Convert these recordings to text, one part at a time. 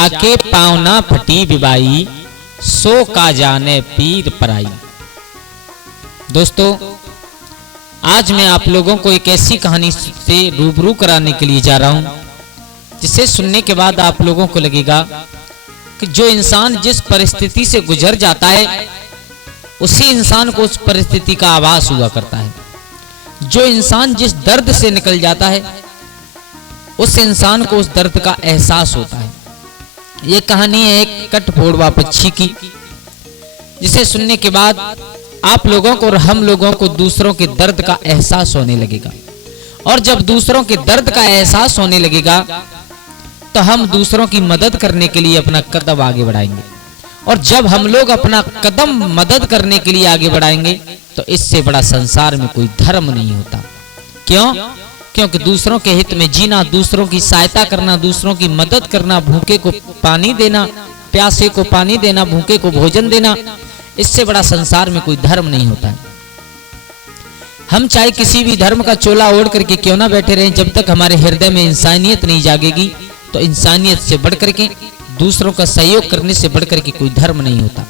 जाके पावना फटी विबाई, सो का जाने पीर पराई। दोस्तों, आज मैं आप लोगों को एक ऐसी कहानी से रूबरू कराने के लिए जा रहा हूं, जिसे सुनने के बाद आप लोगों को लगेगा कि जो इंसान जिस परिस्थिति से गुजर जाता है, उसी इंसान को उस परिस्थिति का आभास हुआ करता है। जो इंसान जिस दर्द से निकल जाता है, उस इंसान को उस दर्द का एहसास होता है। यह कहानी है एक कटफोड़वा पक्षी की, जिसे सुनने के बाद आप लोगों को और हम लोगों को दूसरों के दर्द का एहसास होने लगेगा। और जब दूसरों के दर्द का एहसास होने लगेगा, तो हम दूसरों की मदद करने के लिए अपना कदम आगे बढ़ाएंगे। और जब हम लोग अपना कदम मदद करने के लिए आगे बढ़ाएंगे, तो इससे बड़ा संसार में कोई धर्म नहीं होता। क्यों? क्योंकि दूसरों के हित में जीना, दूसरों की सहायता करना, दूसरों की मदद करना, भूखे को पानी देना, प्यासे को पानी देना, भूखे को भोजन देना, इससे बड़ा संसार में कोई धर्म नहीं होता है। हम चाहे किसी भी धर्म का चोला ओढ़ करके क्यों ना बैठे रहें, जब तक हमारे हृदय में इंसानियत नहीं जागेगी, तो इंसानियत से बढ़कर के, दूसरों का सहयोग करने से बढ़कर के कोई धर्म नहीं होता।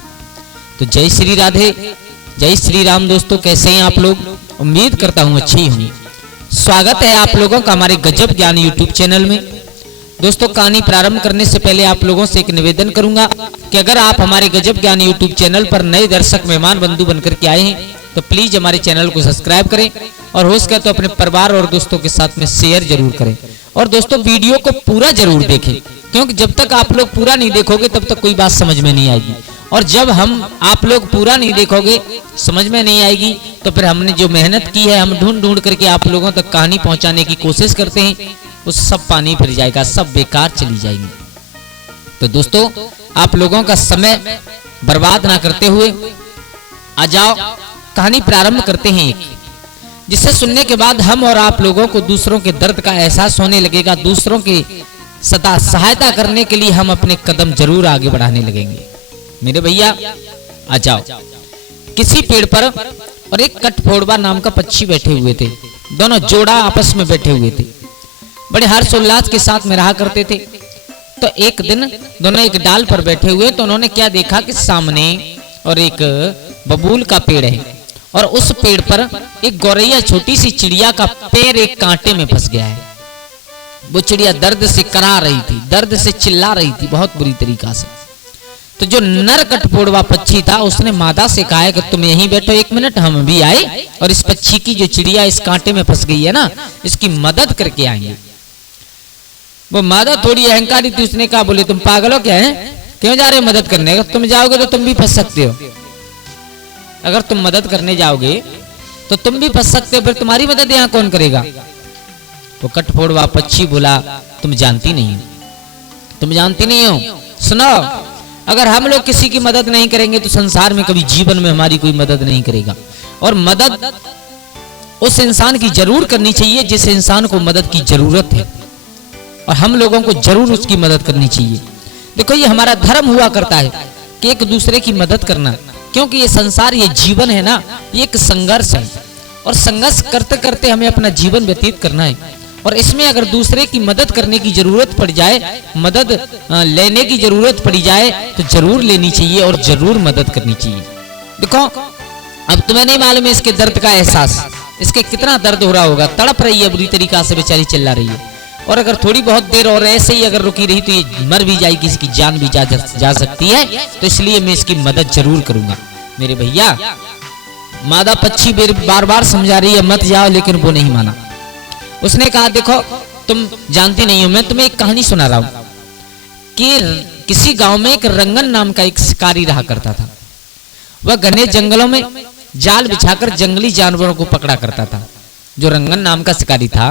तो जय श्री राधे, जय श्री राम। दोस्तों, कैसे हैं आप लोग? उम्मीद करता हूं अच्छी होंगी। स्वागत है आप लोगों का हमारे गजब ज्ञान यूट्यूब चैनल में। दोस्तों, कहानी प्रारंभ करने से पहले आप लोगों से एक निवेदन करूंगा कि अगर आप हमारे गजब ज्ञान यूट्यूब चैनल पर नए दर्शक मेहमान बंधु बनकर के आए हैं, तो प्लीज हमारे चैनल को सब्सक्राइब करें और हो सके तो अपने परिवार और दोस्तों के साथ में शेयर जरूर करें। और दोस्तों, वीडियो को पूरा जरूर देखें, क्योंकि जब तक आप लोग पूरा नहीं देखोगे तब तक कोई बात समझ में नहीं आएगी। और जब आप लोग पूरा नहीं देखोगे, समझ में नहीं आएगी, तो फिर हमने जो मेहनत की है, हम ढूंढ ढूंढ करके आप लोगों तक कहानी पहुंचाने की कोशिश करते हैं, वो सब पानी फिर जाएगा, सब बेकार चली जाएगी। तो दोस्तों, आप लोगों का समय बर्बाद ना करते हुए आ जाओ, कहानी प्रारंभ करते हैं एक, जिसे सुनने के बाद हम और आप लोगों को दूसरों के दर्द का एहसास होने लगेगा। दूसरों की सदा सहायता करने के लिए हम अपने कदम जरूर आगे बढ़ाने लगेंगे। मेरे भैया आ जाओ। किसी पेड़ पर और एक कटफोड़वा नाम का पक्षी बैठे हुए थे। दोनों जोड़ा आपस में बैठे हुए थे, बड़े हर्षोल्लास के साथ में रहा करते थे। तो एक दिन दोनों एक डाल पर बैठे हुए, तो उन्होंने क्या देखा कि सामने और एक बबूल का पेड़ है, और उस पेड़ पर एक गौरैया, छोटी सी चिड़िया का पैर एक कांटे में फंस गया है। वो चिड़िया दर्द से करा रही थी, दर्द से चिल्ला रही थी बहुत बुरी तरीका से। तो जो नर कटफोड़वा पक्षी था, उसने मादा से कहा है कि तुम यहीं बैठो, एक मिनट हम भी आए और इस पक्षी की जो चिड़िया इस कांटे में फंस गई है ना, इसकी मदद करके आएंगे। वो मादा थोड़ी अहंकारी थी, उसने कहा, बोले तुम पागल हो क्या है, क्यों जा रहे हो मदद करने? अगर तुम जाओगे तो तुम भी फंस सकते हो। अगर तुम मदद करने जाओगे तो तुम भी फंस सकते हो, फिर तुम्हारी मदद यहाँ कौन करेगा? तो कटफोड़वा पक्षी बोला, तुम जानती नहीं हो, तुम जानती नहीं हो। सुनो, अगर हम लोग किसी की मदद नहीं करेंगे तो संसार में कभी जीवन में हमारी कोई मदद नहीं करेगा। और मदद उस इंसान की जरूर करनी चाहिए जिस इंसान को मदद की जरूरत है, और हम लोगों को जरूर उसकी मदद करनी चाहिए। देखो, ये हमारा धर्म हुआ करता है कि एक दूसरे की मदद करना, क्योंकि ये संसार, ये जीवन है ना, ये एक संघर्ष है, और संघर्ष करते करते हमें अपना जीवन व्यतीत करना है। और इसमें अगर दूसरे की मदद करने की जरूरत पड़ जाए, मदद लेने की जरूरत पड़ी जाए, तो जरूर लेनी चाहिए और जरूर मदद करनी चाहिए। देखो, अब तुम्हें नहीं मालूम है इसके दर्द का एहसास, इसके कितना दर्द हो रहा होगा, तड़प रही है बुरी तरीका से, बेचारी चिल्ला रही है। और अगर थोड़ी बहुत देर और ऐसे ही अगर रुकी रही तो ये मर भी जाएगी, इसकी जान भी जा सकती है। तो इसलिए मैं इसकी मदद जरूर करूंगा। मेरे भैया, मादा पक्षी बार बार समझा रही है मत जाओ, लेकिन वो नहीं माना। उसने कहा, देखो तुम जानती नहीं हो, मैं तुम्हें एक कहानी सुना रहा हूं कि किसी गांव में एक रंगन नाम का एक शिकारी रहा करता था। वह घने जंगलों में जाल बिछाकर जंगली जानवरों को पकड़ा करता था। जो रंगन नाम का शिकारी था,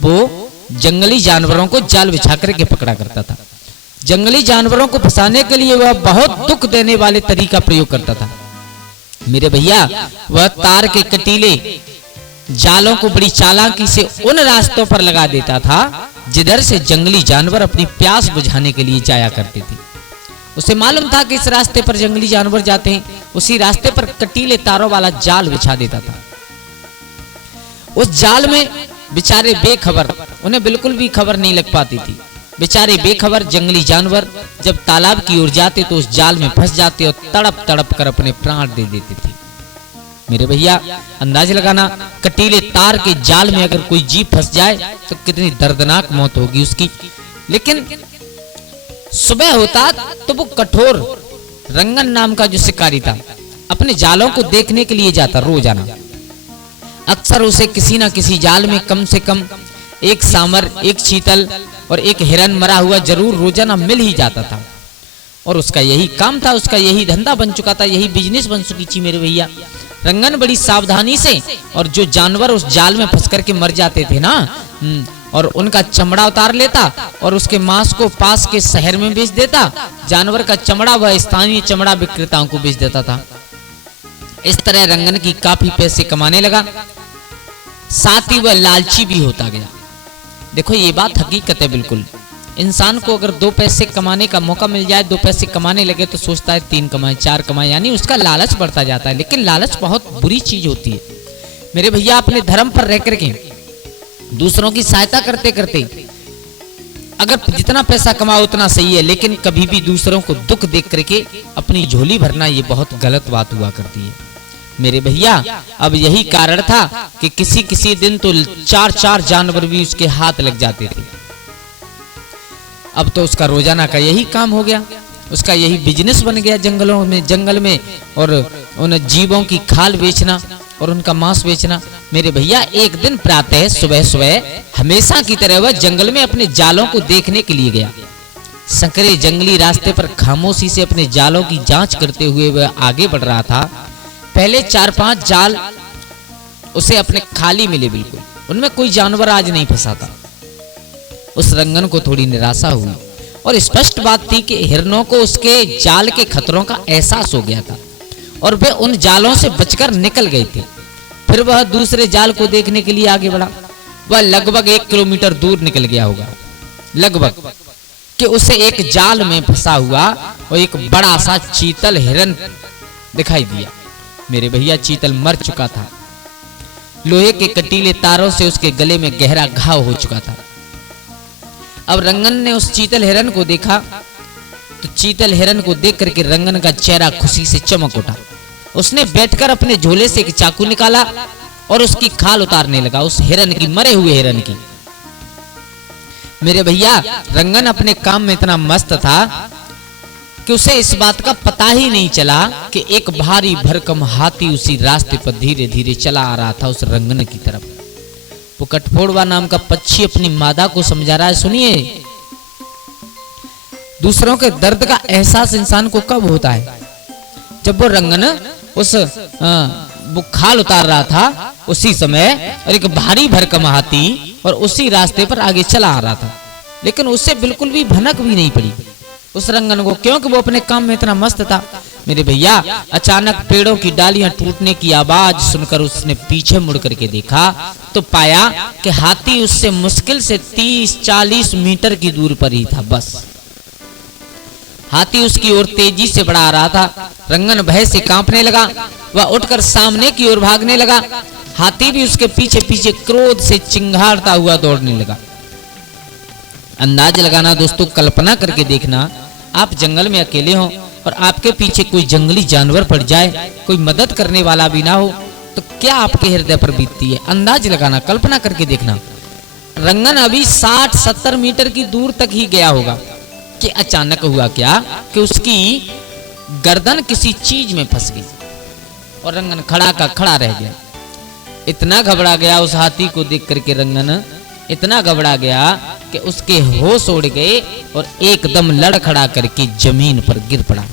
वो जंगली जानवरों को जाल बिछा करके पकड़ा करता था। जंगली जानवरों को फंसाने के लिए वह बहुत दुख देने वाले तरीका प्रयोग करता था। मेरे भैया, वह तार के कटीले जालों को बड़ी चालाकी से उन रास्तों पर लगा देता था जिधर से जंगली जानवर अपनी प्यास बुझाने के लिए जाया करते थे। उसे मालूम था कि इस रास्ते पर जंगली जानवर जाते हैं, उसी रास्ते पर कटीले तारों वाला जाल बिछा देता था। उस जाल में बेचारे बेखबर, उन्हें बिल्कुल भी खबर नहीं लग पाती थी। बेचारे बेखबर जंगली जानवर जब तालाब की ओर जाते तो उस जाल में फंस जाते और तड़प तड़प कर अपने प्राण दे देते थे। मेरे भैया अंदाज लगाना, कटीले तार के जाल में अगर कोई जीव फंस जाए तो कितनी दर्दनाक मौत होगी उसकी। लेकिन सुबह होता तो वो कठोर रंगन नाम का जो शिकारी था अपने जालों को देखने के लिए जाता रोजाना। अक्सर उसे किसी ना किसी जाल में कम से कम एक सांवर, एक चीतल और एक हिरन मरा हुआ जरूर रोजाना मिल ही जाता था। और उसका यही काम था, उसका यही धंधा बन चुका था, यही बिजनेस बन चुकी थी मेरे भैया। रंगन बड़ी सावधानी से, और जो जानवर उस जाल में फंस करके मर जाते थे ना, और उनका चमड़ा उतार लेता और उसके मांस को पास के शहर में बेच देता। जानवर का चमड़ा वह स्थानीय चमड़ा विक्रेताओं को बेच देता था। इस तरह रंगन की काफी पैसे कमाने लगा, साथ ही वह लालची भी होता गया। देखो ये बात हकीकत है बिल्कुल। इंसान को अगर 2 पैसे कमाने का मौका मिल जाए, 2 पैसे कमाने लगे तो सोचता है 3 कमाए, 4 कमाए, यानी उसका लालच बढ़ता जाता है। लेकिन लालच बहुत बुरी चीज होती है मेरे भैया। अपने धर्म पर रह करके दूसरों की सहायता करते करते अगर जितना पैसा कमाओ उतना सही है, लेकिन कभी भी दूसरों को दुख देख करके अपनी झोली भरना ये बहुत गलत बात हुआ करती है मेरे भैया। अब यही कारण था कि किसी किसी दिन तो 4-4 जानवर भी उसके हाथ लग जाते थे। अब तो उसका रोजाना का यही काम हो गया, उसका यही बिजनेस बन गया जंगलों में, जंगल में, और उन जीवों की खाल बेचना और उनका मांस बेचना। मेरे भैया एक दिन प्रातः सुबह सुबह हमेशा की तरह वह जंगल में अपने जालों को देखने के लिए गया। संकरे जंगली रास्ते पर खामोशी से अपने जालों की जांच करते हुए वह आगे बढ़ रहा था। पहले 4-5 जाल उसे अपने खाली मिले बिल्कुल, उनमें कोई जानवर आज नहीं फंसा था। उस रंगन को थोड़ी निराशा हुई और स्पष्ट बात थी कि हिरणों को उसके जाल के खतरों का एहसास हो गया था और वे उन जालों से बचकर निकल गए थे। फिर वह दूसरे जाल को देखने के लिए आगे बढ़ा। वह लगभग 1 किलोमीटर दूर निकल गया होगा, लगभग, कि उसे एक जाल में फंसा हुआ और एक बड़ा सा चीतल हिरन दिखाई दिया। मेरे भैया चीतल मर चुका था, लोहे के कटीले तारों से उसके गले में गहरा घाव हो चुका था। अब रंगन ने उस चीतल हिरन को देखा तो चीतल हिरन को देख करके रंगन का चेहरा खुशी से चमक उठा। उसने बैठकर अपने झोले से एक चाकू निकाला और उसकी खाल उतारने लगा, उस हिरन की, मरे हुए हिरन की। मेरे भैया रंगन अपने काम में इतना मस्त था कि उसे इस बात का पता ही नहीं चला कि एक भारी भरकम हाथी उसी रास्ते पर धीरे धीरे चला आ रहा था उस रंगन की तरफ। वो कठफोड़वा नाम का पक्षी अपनी मादा को समझा रहा है। सुनिए, दूसरों के दर्द का एहसास इंसान को कब होता है? जब वो रंगन उस वो खाल उतार रहा था उसी समय, और एक भारी भरकम हाथी और उसी रास्ते पर आगे चला आ रहा था, लेकिन उससे बिल्कुल भी भनक भी नहीं पड़ी उस रंगन को, क्योंकि वो अपने काम में इतना मस्त था। मेरे भैया अचानक पेड़ों की डालियां टूटने की आवाज सुनकर उसने पीछे मुड़ करके देखा तो पाया कि हाथी उससे मुश्किल से 30-40 मीटर की दूर पर ही था। बस हाथी उसकी ओर तेजी से बढ़ा रहा था। रंगन भय से कांपने लगा, वह उठकर सामने की ओर भागने लगा। हाथी भी उसके पीछे पीछे क्रोध से चिंगारता हुआ दौड़ने लगा। अंदाज लगाना दोस्तों, कल्पना करके देखना, आप जंगल में अकेले हो और आपके पीछे कोई जंगली जानवर पड़ जाए, कोई मदद करने वाला भी ना हो, तो क्या आपके हृदय पर बीतती है? अंदाज लगाना, कल्पना करके देखना। रंगन अभी 60-70 मीटर की दूर तक ही गया होगा कि अचानक हुआ क्या कि उसकी गर्दन किसी चीज में फंस गई और रंगन खड़ा का खड़ा रह गया। इतना घबरा गया उस हाथी को देख करके रंगन, इतना घबरा गया कि उसके होश उड़ गए और एकदम लड़खड़ा करके जमीन पर गिर पड़ा।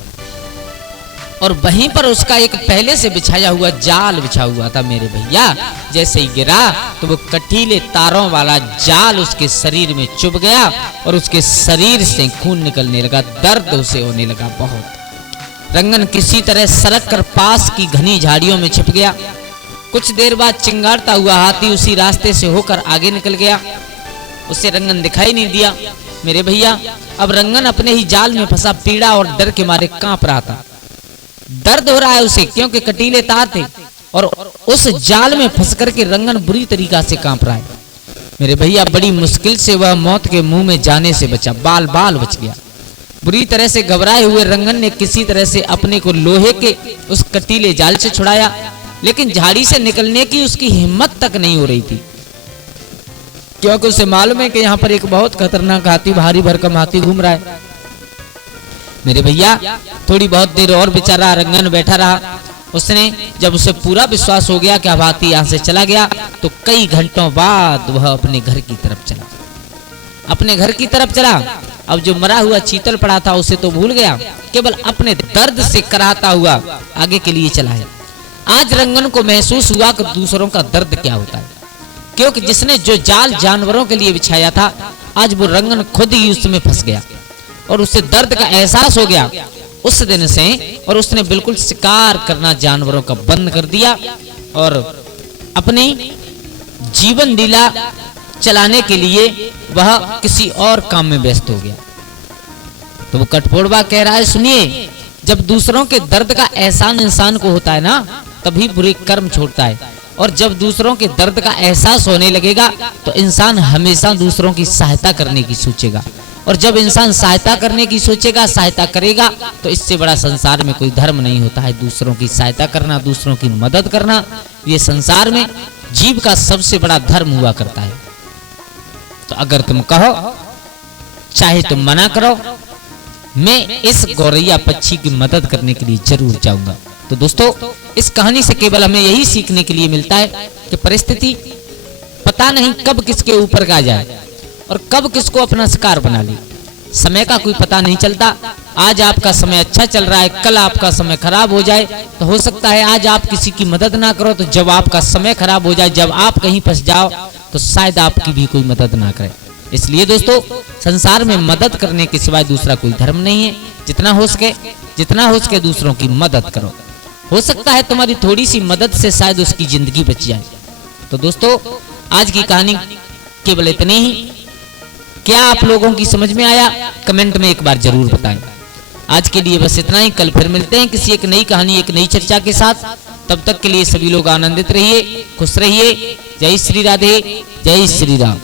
और वहीं पर उसका एक पहले से बिछाया हुआ जाल बिछा हुआ था। मेरे भैया जैसे ही गिरा तो वो कटीले तारों वाला जाल उसके शरीर में चुभ गया और उसके शरीर से खून निकलने लगा, दर्द उसे होने लगा बहुत। रंगन किसी तरह सरक कर पास की घनी झाड़ियों में छिप गया। कुछ देर बाद चिंगारता हुआ हाथी उसी रास्ते से होकर आगे निकल गया, उसे रंगन दिखाई नहीं दिया। मेरे भैया अब रंगन अपने ही जाल में फंसा पीड़ा और डर के मारे कांप रहा था। दर्द हो रहा है उसे क्योंकि कटीले तार थे और उस जाल में फंस करके रंगन बुरी तरीका से कांप रहा है। मेरे भैया बड़ी मुश्किल से वह मौत के मुंह में जाने से बचा, बाल बाल बच गया। बुरी तरह से घबराए हुए रंगन ने किसी तरह से अपने को लोहे के उस कटीले जाल से छुड़ाया, लेकिन झाड़ी से निकलने की उसकी हिम्मत तक नहीं हो रही थी, क्योंकि उसे मालूम है कि यहाँ पर एक बहुत खतरनाक हाथी, भारी भरकम हाथी घूम रहा है। मेरे भैया थोड़ी बहुत देर और बेचारा रंगन बैठा रहा। उसने जब उसे पूरा विश्वास हो गया कि अब हाथी यहाँ से चला गया, तो कई घंटों बाद वह अपने घर की तरफ चला। अपने घर की तरफ चला। अब जो मरा हुआ चीतल पड़ा था उसे तो भूल गया, केवल अपने दर्द से कराहता हुआ आगे के लिए चला है। आज रंगन को महसूस हुआ कि दूसरों का दर्द क्या होता है, क्योंकि जिसने जो जाल जानवरों के लिए बिछाया था, आज वो रंगन खुद ही उसमें फंस गया और उसे दर्द का एहसास हो गया उस दिन से। और उसने बिल्कुल शिकार करना जानवरों का बंद कर दिया और अपनी जीवन लीला चलाने के लिए वह किसी और काम में व्यस्त हो गया। तो वो कठफोड़वा कह रहा है, सुनिए, जब दूसरों के दर्द का एहसास इंसान को होता है ना, तभी बुरे कर्म छोड़ता है। और जब दूसरों के दर्द का एहसास होने लगेगा तो इंसान हमेशा दूसरों की सहायता करने की सोचेगा। और जब इंसान सहायता करने की सोचेगा, सहायता करेगा, तो इससे बड़ा संसार में कोई धर्म नहीं होता है। दूसरों की सहायता करना, दूसरों की मदद करना, ये संसार में जीव का सबसे बड़ा धर्म हुआ करता है। तो अगर तुम कहो, चाहे तुम मना करो, मैं इस गौरैया पक्षी की मदद करने के लिए जरूर जाऊंगा। तो दोस्तों, इस कहानी से केवल हमें यही सीखने के लिए मिलता है कि परिस्थिति पता नहीं कब किसके ऊपर आ जाए और कब किसको अपना शिकार बना ले। समय का कोई पता नहीं चलता। आज आपका समय अच्छा चल रहा है, कल आपका समय खराब हो जाए। तो हो सकता है आज आप किसी की मदद ना करो, तो जब आपका समय खराब हो जाए, जब आप कहीं फंस जाओ, तो शायद आपकी भी कोई मदद ना करे। इसलिए दोस्तों, संसार में मदद करने के सिवाय दूसरा कोई धर्म नहीं है। जितना हो सके दूसरों की मदद करो। हो सकता है तुम्हारी थोड़ी सी मदद से शायद उसकी जिंदगी बच जाए। तो दोस्तों, आज की कहानी केवल इतनी ही। क्या आप लोगों की समझ में आया? कमेंट में एक बार जरूर बताएं। आज के लिए बस इतना ही। कल फिर मिलते हैं किसी एक नई कहानी, एक नई चर्चा के साथ। तब तक के लिए सभी लोग आनंदित रहिए, खुश रहिए। जय श्री राधे, जय श्री राम।